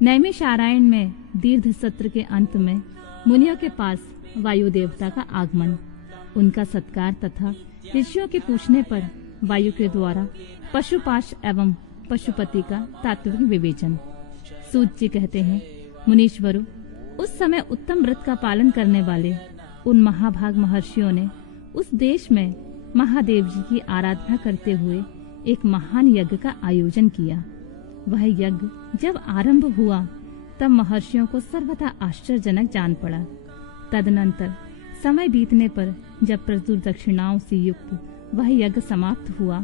नैमिषारण्य में दीर्घ सत्र के अंत में मुनियों के पास वायु देवता का आगमन, उनका सत्कार तथा ऋषियों के पूछने पर वायु के द्वारा पशुपाश एवं पशुपति का तात्विक विवेचन। सूत जी कहते हैं, मुनीश्वरों, उस समय उत्तम व्रत का पालन करने वाले उन महाभाग महर्षियों ने उस देश में महादेव जी की आराधना करते हुए एक महान यज्ञ का आयोजन किया। वह यज्ञ जब आरंभ हुआ तब महर्षियों को सर्वथा आश्चर्यजनक जान पड़ा। तदनंतर समय बीतने पर जब प्रचुर दक्षिणाओं से युक्त वह यज्ञ समाप्त हुआ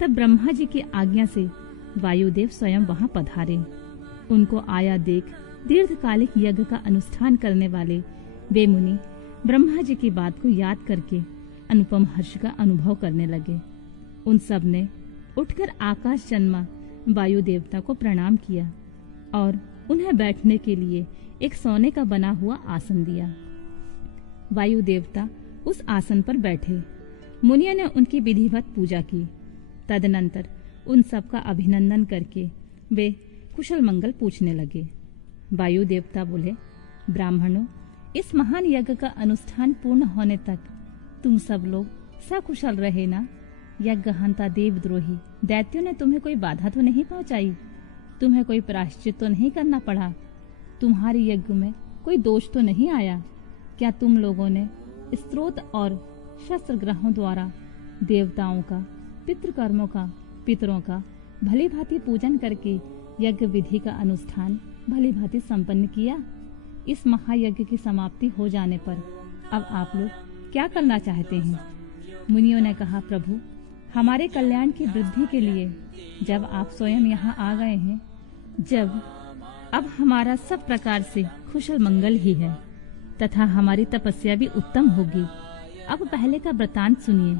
तब ब्रह्मा जी की आज्ञा से वायुदेव स्वयं वहां पधारे। उनको आया देख दीर्घकालिक यज्ञ का अनुष्ठान करने वाले वे मुनि ब्रह्मा जी की बात को याद करके अनुपम हर्ष का अनुभव करने लगे। उन सब ने उठकर आकाश जन्मा वायु देवता को प्रणाम किया और उन्हें बैठने के लिए एक सोने का बना हुआ आसन दिया। वायु देवता उस आसन पर बैठे। मुनियों ने उनकी विधिवत पूजा की। तदनंतर उन सब का अभिनंदन करके वे कुशल मंगल पूछने लगे। वायु देवता बोले, ब्राह्मणों, इस महान यज्ञ का अनुष्ठान पूर्ण होने तक तुम सब लोग सकुशल रहे ना? यज्ञहंता देवद्रोही दैत्यों ने तुम्हें कोई बाधा तो नहीं पहुंचाई? तुम्हें कोई प्रायश्चित तो नहीं करना पड़ा? तुम्हारे यज्ञ में कोई दोष तो नहीं आया? क्या तुम लोगों ने स्त्रोत और शस्त्र ग्रहों द्वारा देवताओं का, पितृकर्मों का, पितरों का भली भांति पूजन करके यज्ञ विधि का अनुष्ठान भली भांति संपन्न किया? इस महायज्ञ की समाप्ति हो जाने पर अब आप लोग क्या करना चाहते हैं? मुनियों ने कहा, प्रभु, हमारे कल्याण की वृद्धि के लिए जब आप स्वयं यहाँ आ गए हैं, जब अब हमारा सब प्रकार से कुशल मंगल ही है तथा हमारी तपस्या भी उत्तम होगी, अब पहले का वृतांत सुनिए।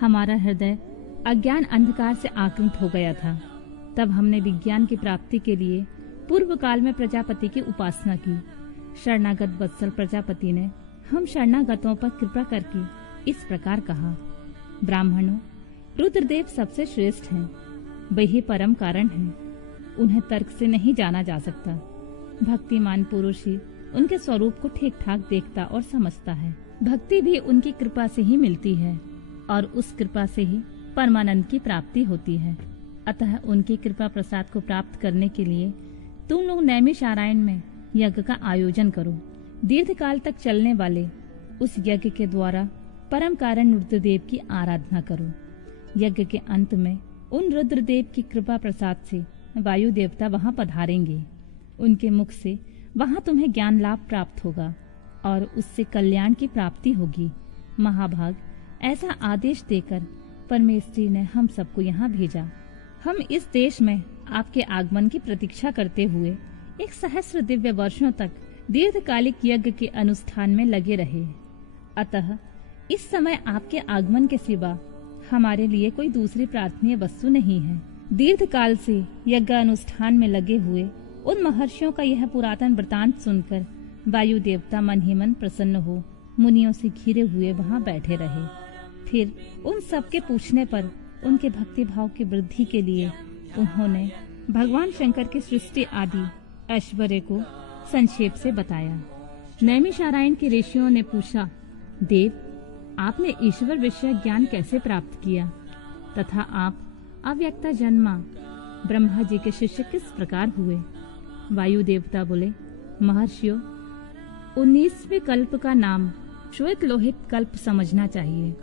हमारा हृदय अज्ञान अंधकार से आक्रांत हो गया था। तब हमने विज्ञान की प्राप्ति के लिए पूर्व काल में प्रजापति की उपासना की। शरणागत वत्सल प्रजापति ने हम शरणागतों पर कृपा करके इस प्रकार कहा, ब्राह्मणों, रुद्रदेव सबसे श्रेष्ठ हैं, वही परम कारण हैं। उन्हें तर्क से नहीं जाना जा सकता। भक्तिमान पुरुष ही उनके स्वरूप को ठीक ठाक देखता और समझता है। भक्ति भी उनकी कृपा से ही मिलती है और उस कृपा से ही परमानंद की प्राप्ति होती है। अतः उनकी कृपा प्रसाद को प्राप्त करने के लिए तुम लोग नैमिषारण्य में यज्ञ का आयोजन करो। दीर्घ काल तक चलने वाले उस यज्ञ के द्वारा परम कारण रुद्रदेव की आराधना करो। यज्ञ के अंत में उन रुद्रदेव की कृपा प्रसाद से वायु देवता वहां पधारेंगे। उनके मुख से वहां तुम्हें ज्ञान लाभ प्राप्त होगा और उससे कल्याण की प्राप्ति होगी। महाभाग, ऐसा आदेश देकर परमेश्वरी ने हम सबको यहाँ भेजा। हम इस देश में आपके आगमन की प्रतीक्षा करते हुए 1 सहस्र दिव्य वर्षों तक दीर्घकालिक यज्ञ के अनुष्ठान में लगे रहे। अतः इस समय आपके आगमन के सिवा हमारे लिए कोई दूसरी प्रार्थनीय वस्तु नहीं है। दीर्घ काल से यज्ञ अनुष्ठान में लगे हुए उन महर्षियों का यह पुरातन वृतांत सुनकर वायु देवता मन ही मन प्रसन्न हो मुनियों से घिरे हुए वहां बैठे रहे। फिर उन सब के पूछने पर उनके भक्ति भाव की वृद्धि के लिए उन्होंने भगवान शंकर की सृष्टि आदि ऐश्वर्य को संक्षेप से बताया। नैमिषारण्य के ऋषियों ने पूछा, देव, आपने ईश्वर विषय ज्ञान कैसे प्राप्त किया तथा आप अव्यक्ता जन्मा ब्रह्मा जी के शिष्य किस प्रकार हुए? वायु देवता बोले, महर्षियों, 19वें कल्प का नाम श्वेत लोहित कल्प समझना चाहिए।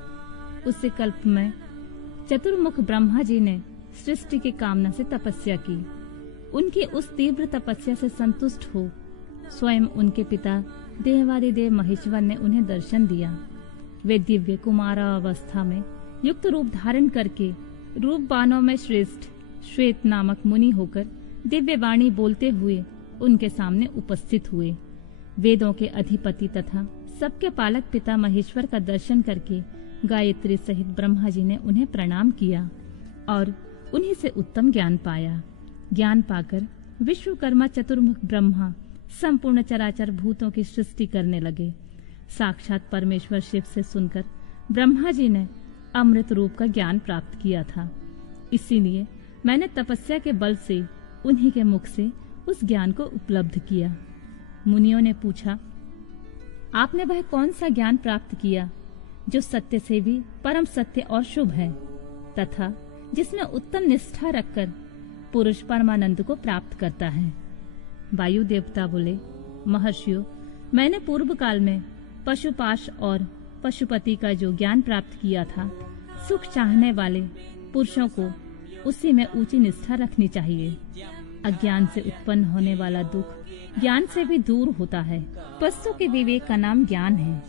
उस कल्प में चतुर्मुख ब्रह्मा जी ने सृष्टि की कामना से तपस्या की। उनकी उस तीव्र तपस्या से संतुष्ट हो स्वयं उनके पिता देवादिदेव महेश्वर ने उन्हें दर्शन दिया। वे दिव्य कुमारावस्था में युक्त रूप धारण करके रूपवानों में श्रेष्ठ श्वेत नामक मुनि होकर दिव्य वाणी बोलते हुए उनके सामने उपस्थित हुए। वेदों के अधिपति तथा सबके पालक पिता महेश्वर का दर्शन करके गायत्री सहित ब्रह्मा जी ने उन्हें प्रणाम किया और उन्हीं से उत्तम ज्ञान पाया। ज्ञान पाकर विश्वकर्मा चतुर्मुख ब्रह्मा संपूर्ण चराचर भूतों की सृष्टि करने लगे। साक्षात परमेश्वर शिव से सुनकर ब्रह्मा जी ने अमृत रूप का ज्ञान प्राप्त किया था। इसीलिए मैंने तपस्या के बल से उन्हीं के मुख से उस ज्ञान को उपलब्ध किया। मुनियों ने पूछा, आपने वह कौन सा ज्ञान प्राप्त किया जो सत्य से भी परम सत्य और शुभ है तथा जिसमें उत्तम निष्ठा रखकर पुरुष परमानंद को प्राप्त करता है? वायु देवता बोले, महर्षियों, मैंने पूर्व काल में पशुपाश और पशुपति का जो ज्ञान प्राप्त किया था, सुख चाहने वाले पुरुषों को उसी में ऊंची निष्ठा रखनी चाहिए। अज्ञान से उत्पन्न होने वाला दुख ज्ञान से भी दूर होता है। वस्तु के विवेक का नाम ज्ञान है।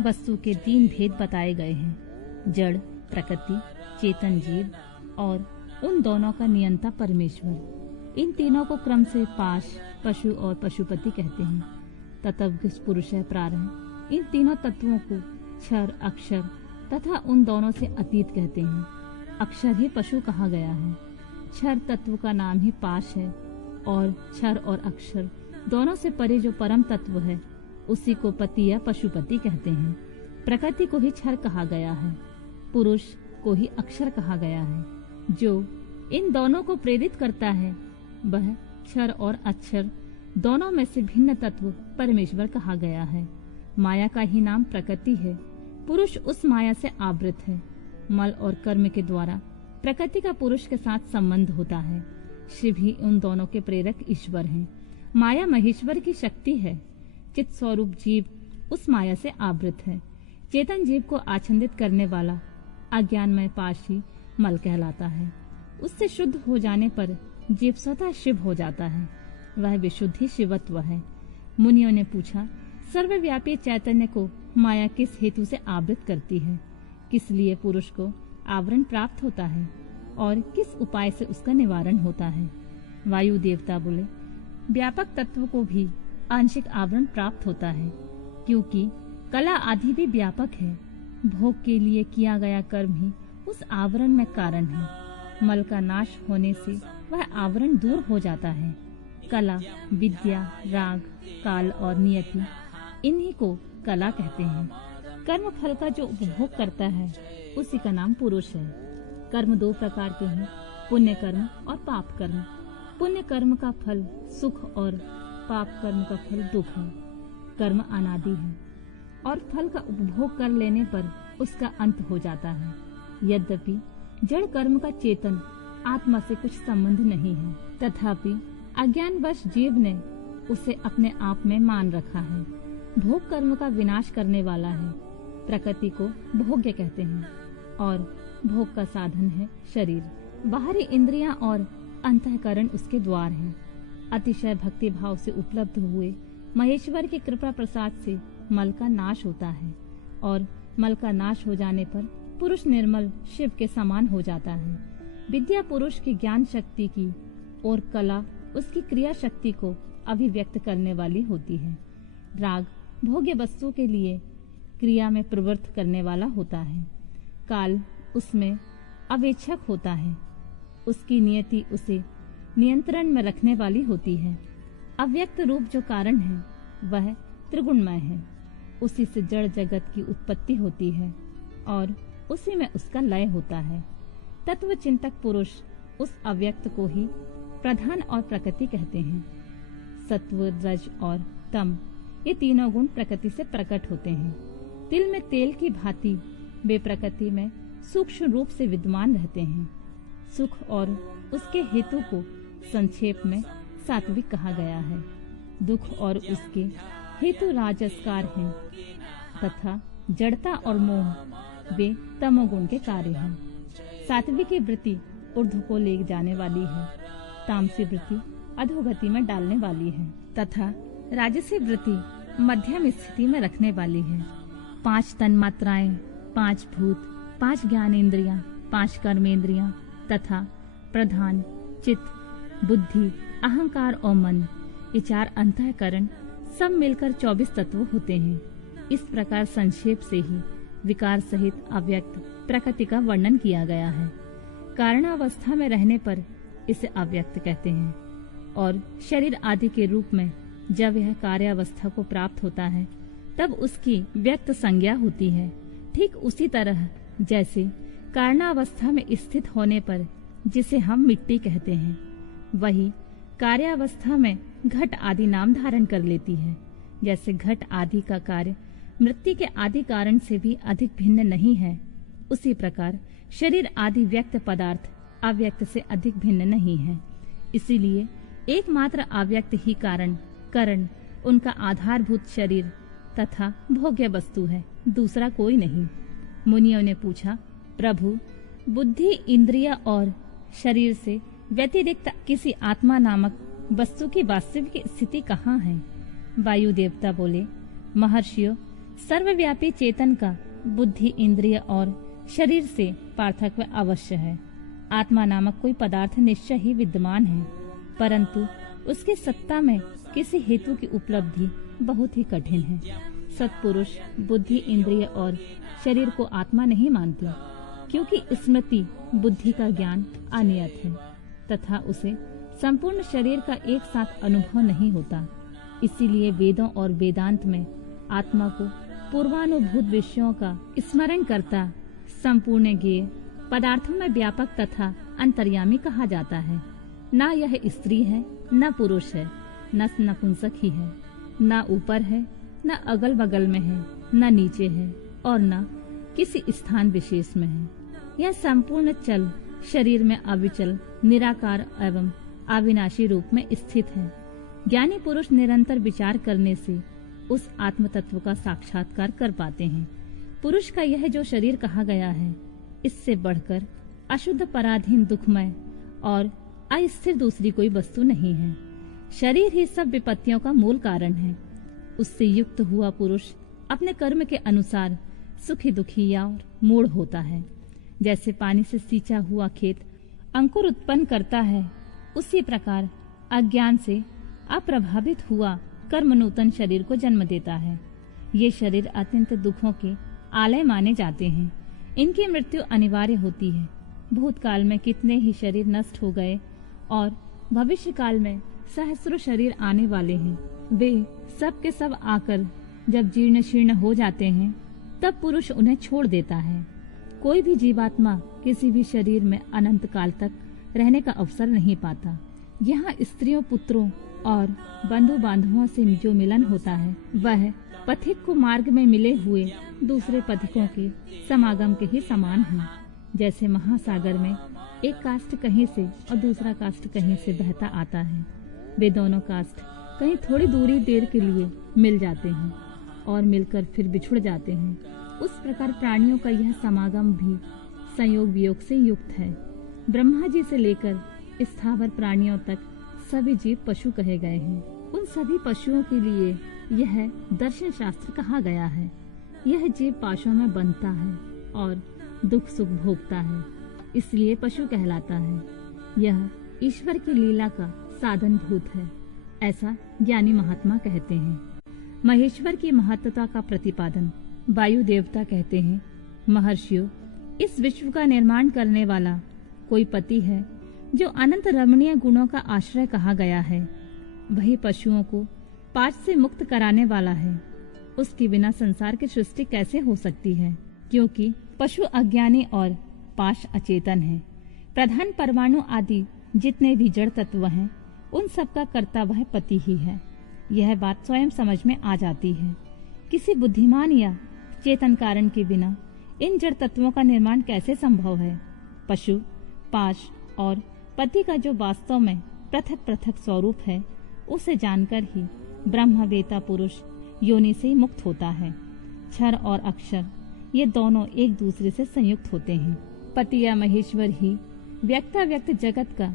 वस्तु के 3 भेद बताए गए हैं, जड़, प्रकृति, चेतन जीव और उन दोनों का नियंता परमेश्वर। इन तीनों को क्रम से पाश, पशु और पशुपति कहते हैं। तत्व पुरुष है प्रारंभ। इन तीनों तत्वों को क्षर, अक्षर तथा उन दोनों से अतीत कहते हैं। अक्षर ही पशु कहा गया है। क्षर तत्व का नाम ही पाश है और क्षर और अक्षर दोनों से परे जो परम तत्व है उसी को पति या पशुपति कहते हैं। प्रकृति को ही क्षर कहा गया है, पुरुष को ही अक्षर कहा गया है। जो इन दोनों को प्रेरित करता है वह क्षर और अक्षर दोनों में से भिन्न तत्व परमेश्वर कहा गया है। माया का ही नाम प्रकृति है। पुरुष उस माया से आवृत है। मल और कर्म के द्वारा प्रकृति का पुरुष के साथ संबंध होता है। शिव ही उन दोनों के प्रेरक ईश्वर हैं। माया महेश्वर की शक्ति है। चित स्वरूप जीव उस माया से आवृत है। चेतन जीव को आच्छादित करने वाला अज्ञानमय पाशी मल कहलाता है। उससे शुद्ध हो जाने पर जीव स्वतः शिव हो जाता है। वह विशुद्धि शिवत्व है। मुनियों ने पूछा, सर्वव्यापी चैतन्य को माया किस हेतु से आवृत करती है? किस लिए पुरुष को आवरण प्राप्त होता है और किस उपाय से उसका निवारण होता है? वायु देवता बोले, व्यापक तत्व को भी आंशिक आवरण प्राप्त होता है, क्योंकि कला आदि भी व्यापक है। भोग के लिए किया गया कर्म ही उस आवरण में कारण है। मल का नाश होने से वह आवरण दूर हो जाता है। कला, विद्या, राग, काल और नियति, इन्हीं को कला कहते हैं। कर्म फल का जो उपभोग करता है उसी का नाम पुरुष है। कर्म 2 प्रकार के हैं, पुण्य कर्म और पाप कर्म। पुण्य कर्म का फल सुख और पाप कर्म का फल दुख है। कर्म अनादि है और फल का उपभोग कर लेने पर उसका अंत हो जाता है। यद्यपि जड़ कर्म का चेतन आत्मा से कुछ संबंध नहीं है, तथापि अज्ञानवश जीव ने उसे अपने आप में मान रखा है। भोग कर्म का विनाश करने वाला है। प्रकृति को भोग्य कहते हैं और भोग का साधन है शरीर। बाहरी इंद्रियां और अंतःकरण उसके द्वार हैं। अतिशय भक्ति भाव से उपलब्ध हुए महेश्वर की कृपा प्रसाद से मल का नाश होता है और मल का नाश हो जाने पर पुरुष निर्मल शिव के समान हो जाता है। विद्या पुरुष की ज्ञान शक्ति की और कला उसकी क्रिया शक्ति को अभिव्यक्त करने वाली होती है। राग भोग्य वस्तु के लिए क्रिया में प्रवृत्त करने वाला होता है। काल उसमें अवेक्षक होता है। उसकी नियति उसे नियंत्रण में रखने वाली होती है। अव्यक्त रूप जो कारण है वह त्रिगुणमय है। उसी से जड़ जगत की उत्पत्ति होती है और उसी में उसका लय होता है। तत्व चिंतक पुरुष उस अव्यक्त को ही प्रधान और प्रकृति कहते हैं। सत्व, रज और तम, ये तीनों गुण प्रकृति से प्रकट होते हैं। तिल में तेल की भांति वे प्रकृति में सूक्ष्म रूप से विद्यमान रहते हैं। सुख और उसके हेतु को संक्षेप में सात्विक कहा गया है। दुख और उसके हेतु राजसकार हैं तथा जड़ता और मोह वे तमोगुण के कार्य हैं। सात्विक की वृत्ति ऊर्ध्व को ले जाने वाली है, तामसी वृत्ति अधोगति में डालने वाली है तथा राजसी वृत्ति मध्यम स्थिति में रखने वाली है। 5 तन्मात्राएं, 5 भूत, 5 ज्ञानेंद्रियां, 5 कर्मेंद्रियां तथा प्रधान, चित्त, बुद्धि, अहंकार और मन, ये 4 अंतःकरण सब मिलकर 24 तत्व होते हैं। इस प्रकार संक्षेप से ही विकार सहित अव्यक्त प्रकृति का वर्णन किया गया है। कारणावस्था में रहने पर इसे अव्यक्त कहते हैं और शरीर आदि के रूप में जब यह कार्यावस्था को प्राप्त होता है तब उसकी व्यक्त संज्ञा होती है। ठीक उसी तरह जैसे कारणावस्था में स्थित होने पर जिसे हम मिट्टी कहते हैं, वही कार्यावस्था में घट आदि नाम धारण कर लेती है। जैसे घट आदि का कार्य मृत्यु के आदि कारण से भी अधिक भिन्न नहीं है, उसी प्रकार शरीर आदि व्यक्त पदार्थ अव्यक्त से अधिक भिन्न नहीं है। इसीलिए एकमात्र अव्यक्त ही करण उनका आधारभूत शरीर तथा भोग्य वस्तु है, दूसरा कोई नहीं। मुनियों ने पूछा, प्रभु, बुद्धि, इंद्रिय और शरीर से व्यतिरिक्त किसी आत्मा नामक वस्तु की वास्तविक स्थिति कहाँ है? वायु देवता बोले, महर्षियों, सर्वव्यापी चेतन का बुद्धि, इंद्रिय और शरीर से पार्थक्य अवश्य है। आत्मा नामक कोई पदार्थ निश्चय ही विद्यमान है, परंतु उसकी सत्ता में किसी हेतु की उपलब्धि बहुत ही कठिन है। सत्पुरुष बुद्धि, इंद्रिय और शरीर को आत्मा नहीं मानते, क्योंकि स्मृति बुद्धि का ज्ञान अनियत है तथा उसे संपूर्ण शरीर का एक साथ अनुभव नहीं होता। इसीलिए वेदों और वेदांत में आत्मा को पूर्वानुभूत विषयों का स्मरण करता संपूर्ण ज्ञेय पदार्थों में व्यापक तथा अंतर्यामी कहा जाता है। न यह स्त्री है, न पुरुष है, न नपुंसक ही है, न ऊपर है, न अगल बगल में है, न नीचे है और न किसी स्थान विशेष में है। यह संपूर्ण चल शरीर में अविचल, निराकार एवं अविनाशी रूप में स्थित है। ज्ञानी पुरुष निरंतर विचार करने से उस आत्म तत्व का साक्षात्कार कर पाते हैं। पुरुष का यह जो शरीर कहा गया है, इससे बढ़कर अशुद्ध, पराधीन, दुखमय और अस्थिर दूसरी कोई वस्तु नहीं है। शरीर ही सब विपत्तियों का मूल कारण है। उससे युक्त हुआ पुरुष अपने कर्म के अनुसार सुखी, दुखी या और मूढ़ होता है। जैसे पानी से सींचा हुआ खेत अंकुर उत्पन्न करता है, उसी प्रकार अज्ञान से अप्रभावित हुआ कर्म नूतन शरीर को जन्म देता है। ये शरीर अत्यंत दुखों के आलय माने जाते हैं। इनकी मृत्यु अनिवार्य होती है। भूतकाल में कितने ही शरीर नष्ट हो गए और भविष्य काल में सहस्रों शरीर आने वाले हैं। वे सब के सब आकर जब जीर्ण शीर्ण हो जाते हैं, तब पुरुष उन्हें छोड़ देता है। कोई भी जीवात्मा किसी भी शरीर में अनंत काल तक रहने का अवसर नहीं पाता। यहाँ स्त्रियों, पुत्रों और बंधु बांधवों से जो मिलन होता है, वह पथिक को मार्ग में मिले हुए दूसरे पथिकों के समागम के ही समान है। जैसे महासागर में एक काष्ठ कहीं से और दूसरा काष्ठ कहीं से बहता आता है, वे दोनों काष्ठ कहीं थोड़ी दूरी देर के लिए मिल जाते हैं और मिलकर फिर बिछुड़ जाते हैं। उस प्रकार प्राणियों का यह समागम भी संयोग वियोग से युक्त है। ब्रह्मा जी से लेकर स्थावर प्राणियों तक सभी जीव पशु कहे गए हैं। उन सभी पशुओं के लिए यह दर्शन शास्त्र कहा गया है। यह जीव पाशों में बंधता है और दुख सुख भोगता है, इसलिए पशु कहलाता है। यह ईश्वर की लीला का साधन भूत है, ऐसा ज्ञानी महात्मा कहते हैं। महेश्वर की महत्ता का प्रतिपादन वायु देवता कहते हैं, महर्षियों, इस विश्व का निर्माण करने वाला कोई पति है जो अनंत रमणीय गुणों का आश्रय कहा गया है। वही पशुओं को पाश से मुक्त कराने वाला है। उसके बिना संसार की सृष्टि कैसे हो सकती है? क्योंकि पशु अज्ञानी और पाश अचेतन है। प्रधान परमाणु आदि जितने भी जड़ तत्व हैं, उन सब का कर्ता वह पति ही है। यह बात स्वयं समझ में आ जाती है। किसी बुद्धिमान या चेतन कारण के बिना इन जड़ तत्वों का निर्माण कैसे संभव है? पशु, पाश और पति का जो वास्तव में पृथक पृथक स्वरूप है, उसे जानकर ही ब्रह्मवेता पुरुष योनि से मुक्त होता है। क्षर और अक्षर ये दोनों एक दूसरे से संयुक्त होते हैं। पति या महेश्वर ही व्यक्ताव्यक्त जगत का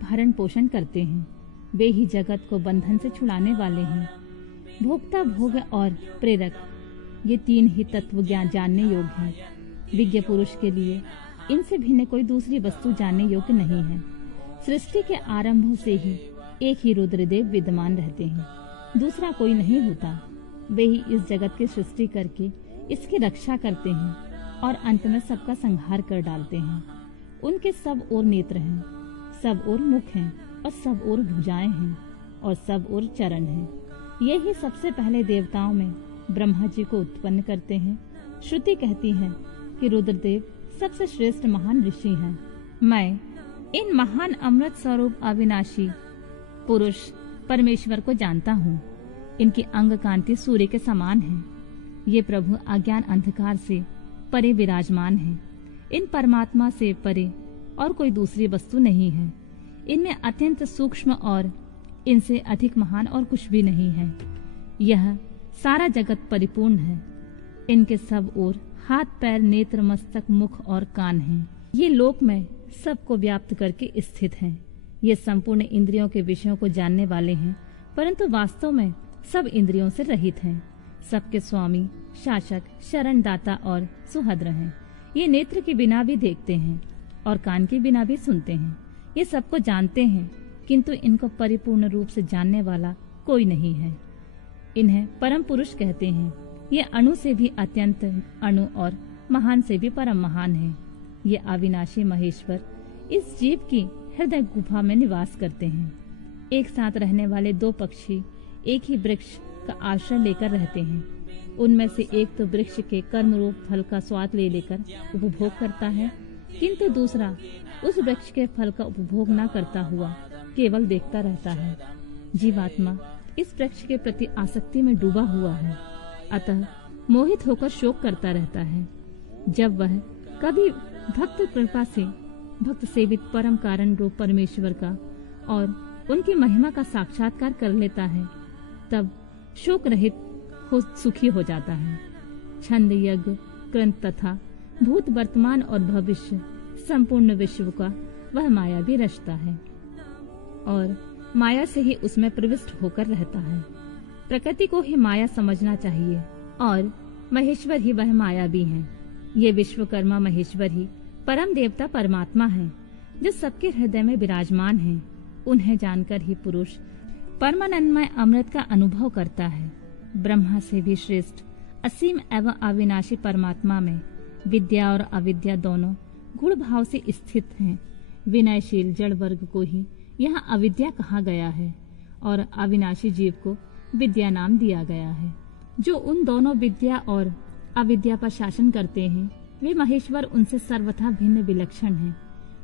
भरण पोषण करते हैं। वे ही जगत को बंधन से छुड़ाने वाले हैं। भोक्ता, भोग और प्रेरक ये तीन ही तत्व ज्ञान जानने योग्य हैं। विज्ञ पुरुष के लिए इनसे भिन्न कोई दूसरी वस्तु जानने योग्य नहीं है। सृष्टि के आरंभ से ही एक ही रुद्रदेव विद्यमान रहते हैं, दूसरा कोई नहीं होता। वे ही इस जगत की सृष्टि करके इसकी रक्षा करते हैं और अंत में सबका संहार कर डालते हैं। उनके सब ओर नेत्र हैं, सब ओर मुख हैं और सब ओर भुजाएं हैं और सब ओर चरण हैं। ये ही सबसे पहले देवताओं में ब्रह्मा जी को उत्पन्न करते हैं। श्रुति कहती है कि रुद्रदेव सबसे श्रेष्ठ महान ऋषि हैं। मैं इन महान अमृत स्वरूप अविनाशी पुरुष परमेश्वर को जानता हूँ। इनकी अंग कांति सूर्य के समान है। ये प्रभु अज्ञान अंधकार से परे विराजमान है। इन परमात्मा से परे और कोई दूसरी वस्तु नहीं है। इनमें अत्यंत सूक्ष्म और इनसे अधिक महान और कुछ भी नहीं है। यह सारा जगत परिपूर्ण है। इनके सब ओर हाथ, पैर, नेत्र, मस्तक, मुख और कान हैं। ये लोक में सबको व्याप्त करके स्थित हैं। ये संपूर्ण इंद्रियों के विषयों को जानने वाले हैं, परंतु वास्तव में सब इंद्रियों से रहित हैं। सबके स्वामी, शासक, शरणदाता और सुहद्र हैं। ये नेत्र के बिना भी देखते हैं और कान के बिना भी सुनते हैं। ये सबको जानते हैं, किंतु इनको परिपूर्ण रूप से जानने वाला कोई नहीं है। इन्हें परम पुरुष कहते हैं। ये अणु से भी अत्यंत अणु और महान से भी परम महान है। ये अविनाशी महेश्वर इस जीव की हृदय गुफा में निवास करते हैं। एक साथ रहने वाले दो पक्षी एक ही वृक्ष का आश्रय लेकर रहते हैं। उनमें से एक तो वृक्ष के कर्म रूप फल का स्वाद ले लेकर उपभोग करता है, किंतु दूसरा उस वृक्ष के फल का उपभोग न करता हुआ केवल देखता रहता है। जीवात्मा इस वृक्ष के प्रति आसक्ति में डूबा हुआ है, अतः मोहित होकर शोक करता रहता है। जब वह कभी भक्त कृपा से भक्त सेवित परम कारण रूप परमेश्वर का और उनकी महिमा का साक्षात्कार कर लेता है, तब शोक रहित हो सुखी हो जाता है। छंद, यज्ञ, क्रंथ तथा भूत, वर्तमान और भविष्य संपूर्ण विश्व का वह माया भी रचता है और माया से ही उसमें प्रविष्ट होकर रहता है। प्रकृति को ही माया समझना चाहिए और महेश्वर ही वह माया भी है। ये विश्वकर्मा महेश्वर ही परम देवता परमात्मा है, जो सबके हृदय में विराजमान है। उन्हें जानकर ही पुरुष परमानंदमय अमृत का अनुभव करता है। ब्रह्मा से भी श्रेष्ठ असीम एवं अविनाशी परमात्मा में विद्या और अविद्या दोनों गुण भाव से स्थित हैं। विनयशील जड़ वर्ग को ही यहाँ अविद्या कहा गया है और अविनाशी जीव को विद्या नाम दिया गया है। जो उन दोनों विद्या और अविद्या पर शासन करते हैं, वे महेश्वर उनसे सर्वथा भिन्न विलक्षण हैं।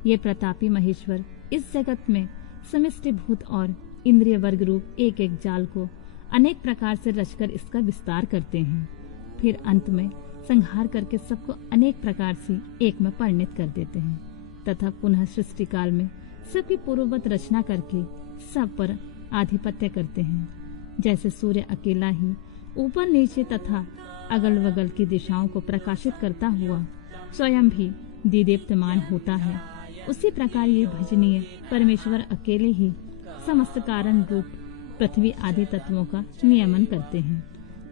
ये प्रतापी महेश्वर इस जगत में समष्टिभूत और इंद्रिय वर्ग रूप एक एक जाल को अनेक प्रकार से रचकर इसका विस्तार करते हैं, फिर अंत में संहार करके सबको अनेक प्रकार से एक में परिणत कर देते हैं तथा पुनः सृष्टि काल में सबकी पूर्ववत रचना करके सब पर आधिपत्य करते हैं। जैसे सूर्य अकेला ही ऊपर नीचे तथा अगल बगल की दिशाओं को प्रकाशित करता हुआ स्वयं भी दीदीप्तमान होता है, उसी प्रकार ये भजनीय परमेश्वर अकेले ही समस्त कारण रूप पृथ्वी आदि तत्वों का नियमन करते हैं।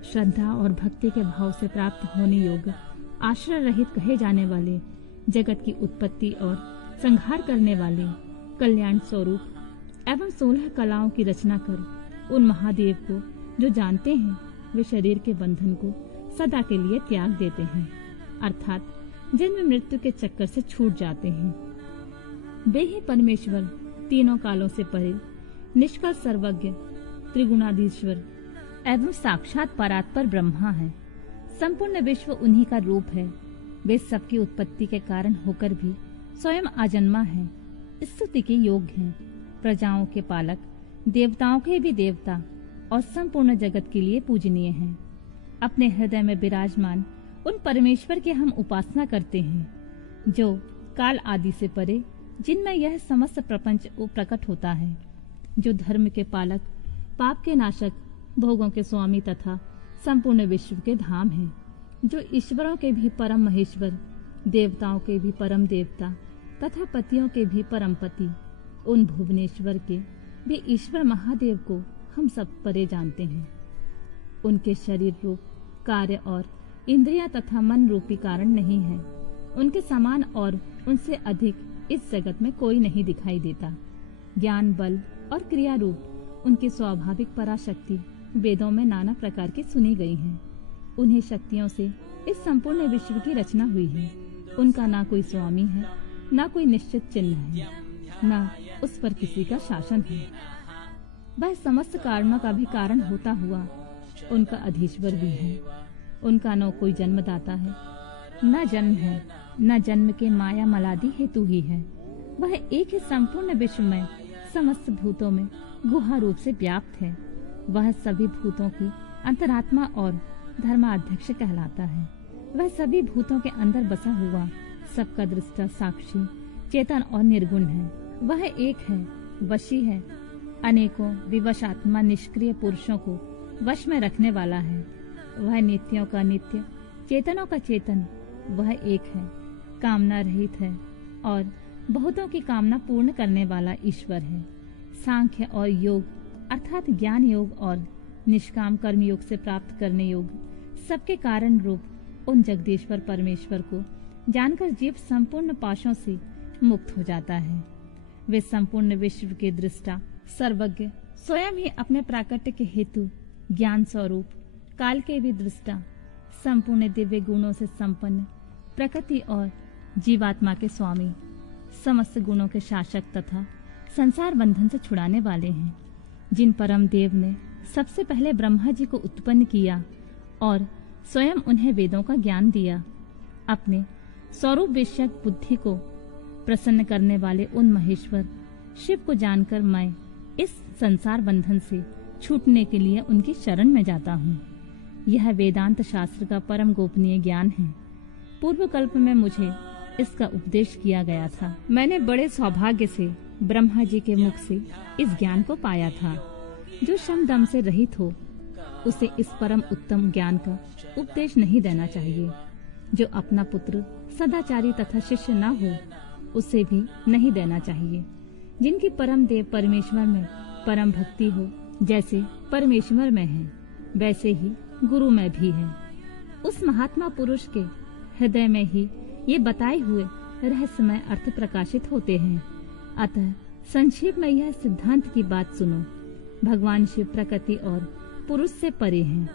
श्रद्धा और भक्ति के भाव से प्राप्त होने योग्य आश्रय रहित कहे जाने वाले जगत की उत्पत्ति और संहार करने वाले कल्याण स्वरूप एवं 16 कलाओं की रचना कर उन महादेव को जो जानते हैं, वे शरीर के बंधन को सदा के लिए त्याग देते हैं, अर्थात जन्म मृत्यु के चक्कर से छूट जाते हैं। वे ही परमेश्वर तीनों कालों से परे निष्कल सर्वज्ञ त्रिगुणाधीश्वर एवं साक्षात परात्पर ब्रह्मा है। संपूर्ण विश्व उन्हीं का रूप है। वे सबकी उत्पत्ति के कारण होकर भी स्वयं आजन्मा है, स्तुति के योग्य हैं, प्रजाओं के पालक, देवताओं के भी देवता और संपूर्ण जगत के लिए पूजनीय हैं। अपने हृदय में विराजमान उन परमेश्वर की हम उपासना करते हैं, जो काल आदि से परे, जिनमें यह समस्त प्रपंच प्रकट होता है, जो धर्म के पालक, पाप के नाशक, भोगों के स्वामी तथा संपूर्ण विश्व के धाम हैं, जो ईश्वरों के भी परम महेश्वर, देवताओं के भी परम देवता तथा पतियों के भी परम पति, उन भुवनेश्वर के भी ईश्वर महादेव को हम सब परे जानते हैं। उनके शरीर रूप कार्य और इंद्रियां तथा मन रूपी कारण नहीं है। उनके समान और उनसे अधिक इस जगत में कोई नहीं दिखाई देता। ज्ञान, बल और क्रिया रूप उनकी स्वाभाविक पराशक्ति वेदों में नाना प्रकार की सुनी गई है। उन्हीं शक्तियों से इस संपूर्ण विश्व की रचना हुई है। उनका ना कोई स्वामी है, ना कोई निश्चित चिन्ह है, ना उस पर किसी का शासन है। वह समस्त कारणों का भी कारण होता हुआ उनका अधीश्वर भी है। उनका न कोई जन्मदाता है, न जन्म है, न जन्म के माया मलादि हेतु ही है। वह एक ही संपूर्ण विश्व में समस्त भूतों में गुहा रूप से व्याप्त है। वह सभी भूतों की अंतरात्मा और धर्माध्यक्ष कहलाता है। वह सभी भूतों के अंदर बसा हुआ सबका दृष्टा, साक्षी, चेतन और निर्गुण है। वह एक है, वशी है, अनेकों विवश आत्मा निष्क्रिय पुरुषों को वश में रखने वाला है। वह नित्यों का नित्य, चेतनों का चेतन, वह एक है, कामना रहित है और बहुतों की कामना पूर्ण करने वाला ईश्वर है। सांख्य और योग अर्थात ज्ञान योग और निष्काम कर्म योग से प्राप्त करने योग सबके कारण रूप उन जगदीश्वर परमेश्वर को जानकर जीव संपूर्ण पाशों से मुक्त हो जाता है। वे संपूर्ण विश्व के दृष्टा, सर्वज्ञ, स्वयं ही अपने प्राकट्य के हेतु ज्ञान स्वरूप, काल के भी दृष्टा, संपूर्ण दिव्य गुणों से संपन्न, प्रकृति और जीवात्मा के स्वामी, समस्त गुणों के शासक तथा संसार बंधन से छुड़ाने वाले हैं। जिन परम देव ने सबसे पहले ब्रह्मा जी को उत्पन्न किया और स्वयं उन्हें वेदों का ज्ञान दिया, अपने स्वरूप विषयक बुद्धि को प्रसन्न करने वाले उन महेश्वर शिव को जानकर मैं इस संसार बंधन से छूटने के लिए उनकी शरण में जाता हूँ। यह वेदांत शास्त्र का परम गोपनीय ज्ञान है। पूर्व कल्प में मुझे इसका उपदेश किया गया था। मैंने बड़े सौभाग्य से ब्रह्मा जी के मुख से इस ज्ञान को पाया था। जो शम दम से रहित हो उसे इस परम उत्तम ज्ञान का उपदेश नहीं देना चाहिए। जो अपना पुत्र सदाचारी तथा शिष्य न हो उसे भी नहीं देना चाहिए। जिनकी परम देव परमेश्वर में परम भक्ति हो, जैसे परमेश्वर में है वैसे ही गुरु में भी है। उस महात्मा पुरुष के हृदय में ही ये बताए हुए रहस्यमय अर्थ प्रकाशित होते हैं। अतः संक्षेप में यह सिद्धांत की बात सुनो। भगवान शिव प्रकृति और पुरुष से परे हैं।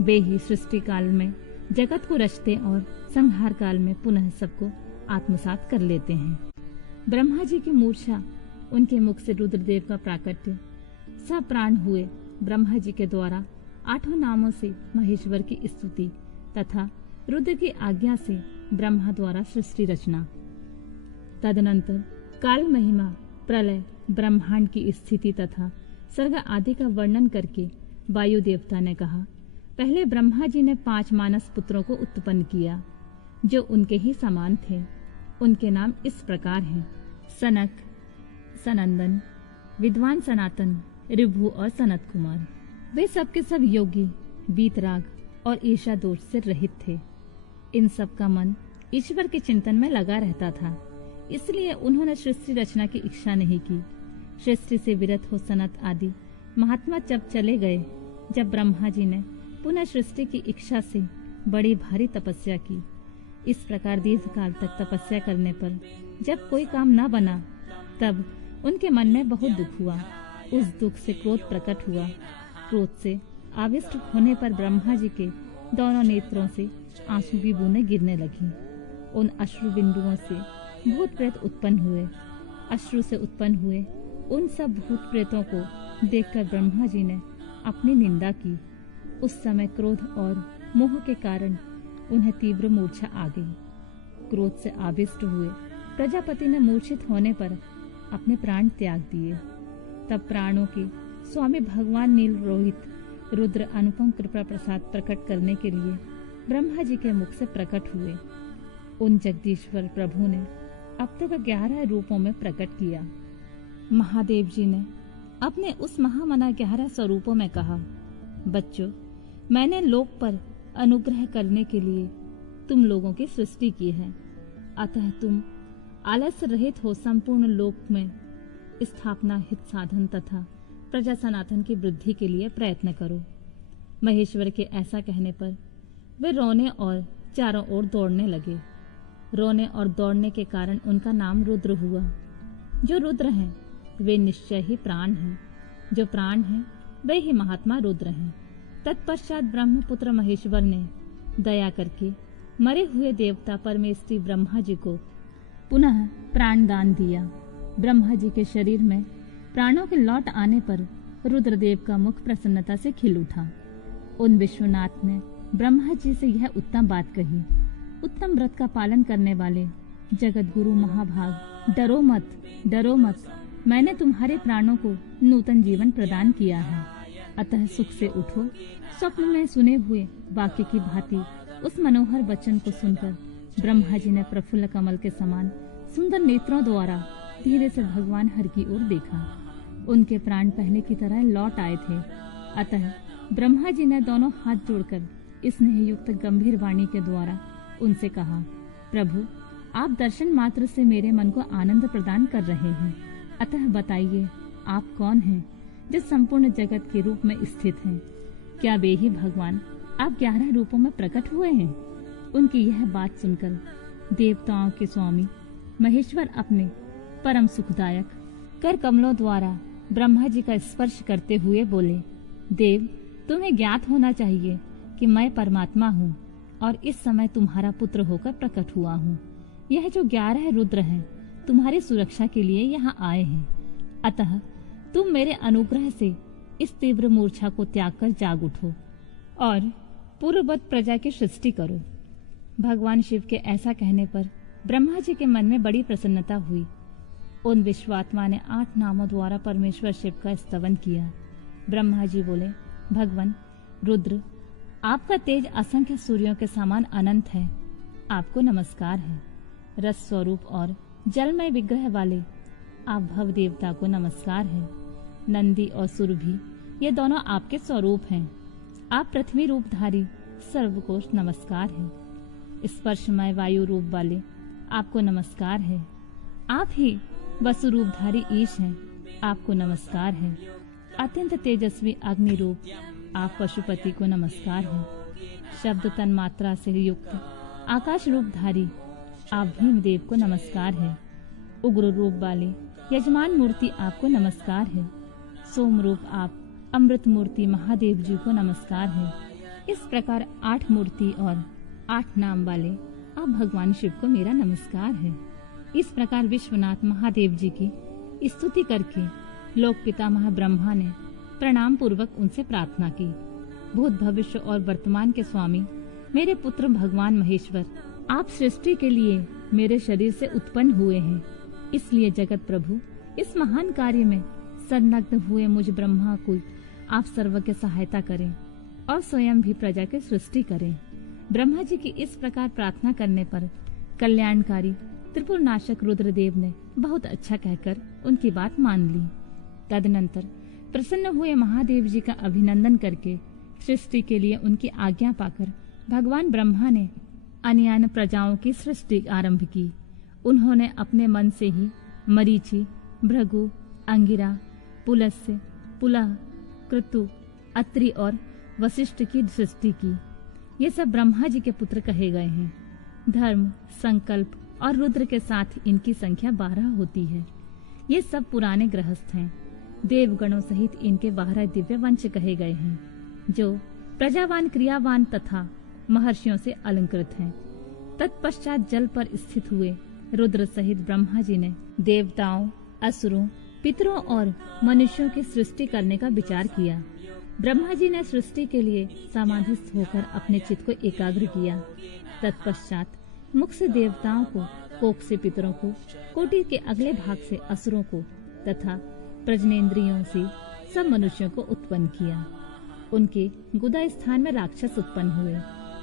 वे ही सृष्टि काल में जगत को रचते और संहार काल में पुनः सबको आत्मसात कर लेते हैं। ब्रह्मा जी की मूर्छा, उनके मुख से रुद्रदेव का प्राकट्य, सब प्राण हुए ब्रह्मा जी के द्वारा 8 नामों से महेश्वर की स्तुति तथा रुद्र की आज्ञा से ब्रह्मा द्वारा सृष्टि रचना। तदनंतर काल महिमा, प्रलय, ब्रह्मांड की स्थिति तथा सर्ग आदि का वर्णन करके वायु देवता ने कहा, पहले ब्रह्मा जी ने 5 मानस पुत्रों को उत्पन्न किया जो उनके ही समान थे। उनके नाम इस प्रकार हैं: सनक, सनंदन, विद्वान सनातन, ऋभु और सनत कुमार। वे सब के सब योगी, वीतराग और ईर्ष्या दोष से रहित थे। इन सब का मन ईश्वर के चिंतन में लगा रहता था, इसलिए उन्होंने सृष्टि रचना की इच्छा नहीं की। सृष्टि से विरत हो सनत आदि महात्मा जब चले गए, जब ब्रह्मा जी ने पुनः सृष्टि की इच्छा से बड़ी भारी तपस्या की। इस प्रकार दीर्घ काल तक तपस्या करने पर जब कोई काम न बना, तब उनके मन में बहुत दुख हुआ। उस दुख से क्रोध प्रकट हुआ। क्रोध से आविष्ट होने पर ब्रह्मा जी के दोनों नेत्रों से आंसू की बूंदें गिरने लगी। उन अश्रु बिंदुओं से भूत प्रेत उत्पन्न हुए। अश्रु से उत्पन्न हुए उन सब भूत प्रेतों को देखकर ब्रह्मा जी ने अपनी निंदा की। उस समय क्रोध और मोह के कारण उन्हें तीव्र मूर्छा आ गई। क्रोध से आविष्ट हुए प्रजापति ने मूर्छित होने पर अपने प्राण त्याग दिए। तब प्राणों के स्वामी भगवान नील रोहित रुद्र अनुपम कृपा प्रसाद प्रकट करने के लिए ब्रह्मा जी के मुख से प्रकट हुए। उन जगदीश्वर प्रभु ने अब तक 11 रूपों में प्रकट किया। महादेव जी ने अपने उस महामना 11 स्वरूपों में कहा, बच्चों, मैंने लोक पर अनुग्रह करने के लिए तुम लोगों की सृष्टि की है। अतः तुम आलस्य रहित हो संपूर्ण लोक में स्थापना, हित साधन तथा प्रजा सनातन की वृद्धि के लिए प्रयत्न करो। महेश्वर के ऐसा कहने पर वे रोने और चारों ओर दौड़ने लगे। रोने और दौड़ने के कारण उनका नाम रुद्र हुआ। जो रुद्र हैं वे निश्चय ही प्राण हैं। जो प्राण हैं वे ही महात्मा रुद्र हैं। तत्पश्चात ब्रह्मपुत्र महेश्वर ने दया करके मरे हुए देवता परमेष्ठी ब्रह्मा जी को पुनः प्राण दान दिया। ब्रह्मा जी के शरीर में प्राणों के लौट आने पर रुद्रदेव का मुख प्रसन्नता से खिल उठा। उन विश्वनाथ ने ब्रह्मा जी से यह उत्तम बात कही, उत्तम व्रत का पालन करने वाले जगत गुरु महाभाग, डरो मत, मैंने तुम्हारे प्राणों को नूतन जीवन प्रदान किया है, अतः सुख से उठो। स्वप्न में सुने हुए वाक्य की भांति उस मनोहर वचन को सुनकर ब्रह्मा जी ने प्रफुल्ल कमल के समान सुंदर नेत्रों द्वारा धीरे से भगवान हरि की ओर देखा। उनके प्राण पहले की तरह लौट आए थे। अतः ब्रह्मा जी ने दोनों हाथ जोड़कर स्नेह युक्त गंभीर वाणी के द्वारा उनसे कहा, प्रभु, आप दर्शन मात्र से मेरे मन को आनंद प्रदान कर रहे हैं, अतः बताइए आप कौन हैं जो संपूर्ण जगत के रूप में स्थित हैं? क्या वे ही भगवान आप 11 रूपों में प्रकट हुए हैं? उनकी यह बात सुनकर देवताओं के स्वामी महेश्वर अपने परम सुखदायक कर कमलों द्वारा ब्रह्मा जी का स्पर्श करते हुए बोले, देव, तुम्हें ज्ञात होना चाहिए कि मैं परमात्मा हूँ और इस समय तुम्हारा पुत्र होकर प्रकट हुआ हूँ। यह जो 11 रुद्र हैं तुम्हारी सुरक्षा के लिए यहाँ आए हैं, अतः तुम मेरे अनुग्रह से इस तीव्र मूर्छा को त्याग कर जाग उठो और पूर्ववत प्रजा की सृष्टि करो। भगवान शिव के ऐसा कहने पर ब्रह्मा जी के मन में बड़ी प्रसन्नता हुई। उन विश्वात्मा ने 8 नामों द्वारा परमेश्वर शिव का स्तवन किया। ब्रह्मा जी बोले, भगवान रुद्र, आपका तेज असंख्य सूर्यों के समान अनंत है, आपको नमस्कार है। रस स्वरूप और जलमय विग्रह वाले आप भव देवता को नमस्कार है। नंदी और सुरभि ये दोनों आपके स्वरूप हैं। आप पृथ्वी रूपधारी सर्व को नमस्कार है। स्पर्शमय वायु रूप वाले आपको नमस्कार है। आप ही वसु रूपधारी ईश हैं, आपको नमस्कार है। अत्यंत तेजस्वी अग्नि रूप आप पशुपति को नमस्कार है। शब्द तन मात्रा से युक्त आकाश रूपधारी आप भीमदेव को नमस्कार है। उग्र रूप वाले यजमान मूर्ति आपको नमस्कार है। सोम रूप आप अमृत मूर्ति महादेव जी को नमस्कार है। इस प्रकार 8 मूर्ति और 8 नाम वाले आप भगवान शिव को मेरा नमस्कार है। इस प्रकार विश्वनाथ महादेव जी की स्तुति करके लोक पितामह ब्रह्मा ने प्रणाम पूर्वक उनसे प्रार्थना की, भूत भविष्य और वर्तमान के स्वामी मेरे पुत्र भगवान महेश्वर, आप सृष्टि के लिए मेरे शरीर से उत्पन्न हुए हैं, इसलिए जगत प्रभु इस महान कार्य में संलग्न हुए मुझ ब्रह्मा को आप सर्व के सहायता करें और स्वयं भी प्रजा की सृष्टि करें। ब्रह्मा जी की इस प्रकार प्रार्थना करने पर कल्याणकारी त्रिपुर नाशक रुद्रदेव ने बहुत अच्छा कहकर उनकी बात मान ली। तदनंतर प्रसन्न हुए महादेव जी का अभिनंदन करके सृष्टि के लिए उनकी आज्ञा पाकर भगवान ब्रह्मा ने अन्यान्य प्रजाओं की सृष्टि आरंभ की। उन्होंने अपने मन से ही मरीचि, भृगु, अंगिरा, पुलस्त्य, पुलह, क्रतु, अत्रि और वशिष्ठ की सृष्टि की। ये सब ब्रह्मा जी के पुत्र कहे गए हैं। धर्म, संकल्प और रुद्र के साथ इनकी संख्या 12 होती है। ये सब पुराने गृहस्थ हैं। देवगणों सहित इनके 12 दिव्य वंश कहे गए हैं, जो प्रजावान, क्रियावान तथा महर्षियों से अलंकृत हैं। तत्पश्चात जल पर स्थित हुए रुद्र सहित ब्रह्मा जी ने देवताओं, असुरों, पितरों और मनुष्यों की सृष्टि करने का विचार किया। ब्रह्मा जी ने सृष्टि के लिए समाधिस्थ होकर अपने चित्त को एकाग्र किया। तत्पश्चात मुख से देवताओं को, कोख से पितरों को, कोटि के अगले भाग से असुरों को तथा प्रजनेन्द्रियों से सब मनुष्यों को उत्पन्न किया। उनके गुदा स्थान में राक्षस उत्पन्न हुए,